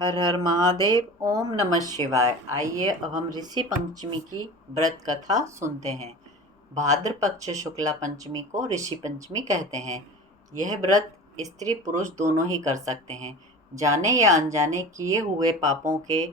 हर हर महादेव। ओम नमः शिवाय। आइए अब हम ऋषि पंचमी की व्रत कथा सुनते हैं। भाद्र पक्ष शुक्ला पंचमी को ऋषि पंचमी कहते हैं। यह व्रत स्त्री पुरुष दोनों ही कर सकते हैं। जाने या अनजाने किए हुए पापों के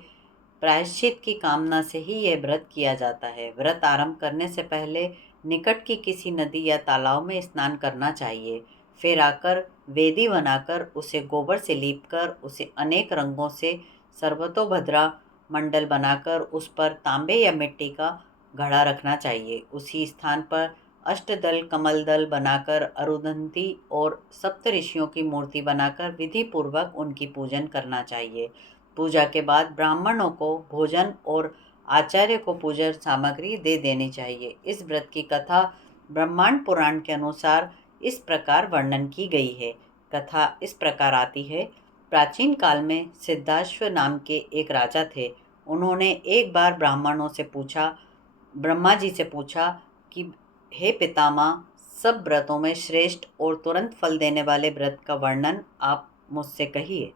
प्रायश्चित की कामना से ही यह व्रत किया जाता है। व्रत आरंभ करने से पहले निकट की किसी नदी या तालाब में स्नान करना चाहिए। फिर आकर वेदी बनाकर उसे गोबर से लीपकर उसे अनेक रंगों से सर्वतोभद्रा मंडल बनाकर उस पर तांबे या मिट्टी का घड़ा रखना चाहिए। उसी स्थान पर अष्टदल कमल दल बनाकर अरुंधति और सप्त ऋषियों की मूर्ति बनाकर विधि पूर्वक उनकी पूजन करना चाहिए। पूजा के बाद ब्राह्मणों को भोजन और आचार्य को पूजन सामग्री दे देनी चाहिए। इस व्रत की कथा ब्रह्मांड पुराण के अनुसार इस प्रकार वर्णन की गई है। कथा इस प्रकार आती है। प्राचीन काल में सिद्धाश्व नाम के एक राजा थे। उन्होंने एक बार ब्रह्मा जी से पूछा कि हे पितामह, सब व्रतों में श्रेष्ठ और तुरंत फल देने वाले व्रत का वर्णन आप मुझसे कहिए।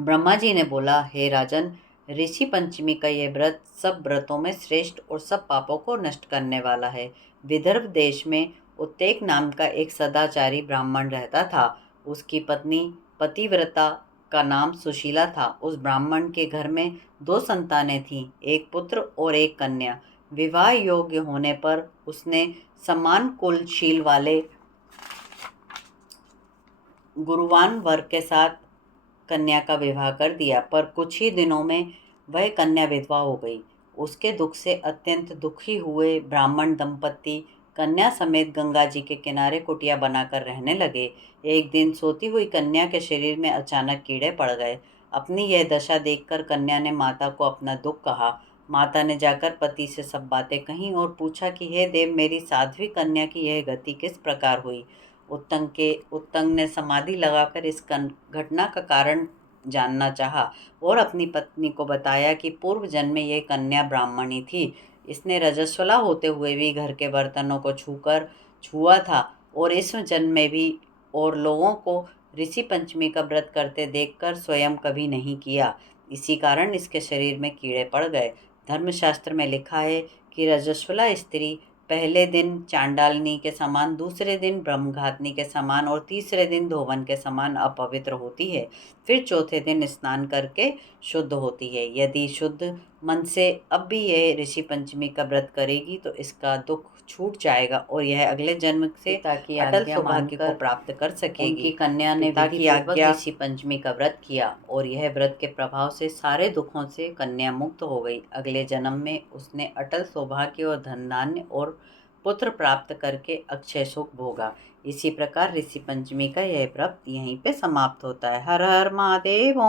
ब्रह्मा जी ने बोला, हे राजन, ऋषि पंचमी का यह व्रत सब व्रतों में श्रेष्ठ और सब पापों को नष्ट करने वाला है। विदर्भ देश में उत्तेक नाम का एक सदाचारी ब्राह्मण रहता था। उसकी पत्नी पतिव्रता का नाम सुशीला था। उस ब्राह्मण के घर में 2 संतानें थीं, एक पुत्र और एक कन्या। विवाह योग्य होने पर उसने समान कुलशील वाले गुरुवान वर के साथ कन्या का विवाह कर दिया, पर कुछ ही दिनों में वह कन्या विधवा हो गई। उसके दुख से अत्यंत दुखी हुए ब्राह्मण दंपत्ति कन्या समेत गंगा जी के किनारे कुटिया बनाकर रहने लगे। एक दिन सोती हुई कन्या के शरीर में अचानक कीड़े पड़ गए। अपनी यह दशा देखकर कन्या ने माता को अपना दुख कहा। माता ने जाकर पति से सब बातें कहीं और पूछा कि हे देव, मेरी साध्वी कन्या की यह गति किस प्रकार हुई। उत्तंग ने समाधि लगाकर इस घटना का कारण जानना चाहा और अपनी पत्नी को बताया कि पूर्व जन्म में यह कन्या ब्राह्मणी थी। इसने रजस्वला होते हुए भी घर के बर्तनों को छुआ था और इस जन्म में भी और लोगों को ऋषि पंचमी का व्रत करते देखकर स्वयं कभी नहीं किया। इसी कारण इसके शरीर में कीड़े पड़ गए। धर्मशास्त्र में लिखा है कि रजस्वला स्त्री पहले दिन चांडालनी के समान, दूसरे दिन ब्रह्मघातनी के समान और तीसरे दिन धोवन के समान अपवित्र होती है। फिर चौथे दिन स्नान करके शुद्ध होती है। यदि शुद्ध मन से अब भी यह ऋषि पंचमी का व्रत करेगी तो इसका दुख छूट जाएगा और यह अगले जन्म से अटल सौभाग्य को प्राप्त कर सकेगी। उनकी कन्या ने विधि पूर्वक ऋषि पंचमी का व्रत किया और यह व्रत के प्रभाव से सारे दुखों से कन्या मुक्त हो गई। अगले जन्म में उसने अटल सौभाग्य और धन धान्य और पुत्र प्राप्त करके अक्षय सुख भोगा। इसी प्रकार ऋषि पंचमी का यह व्रत यहीं पे समाप्त होता है। हर हर महादेव।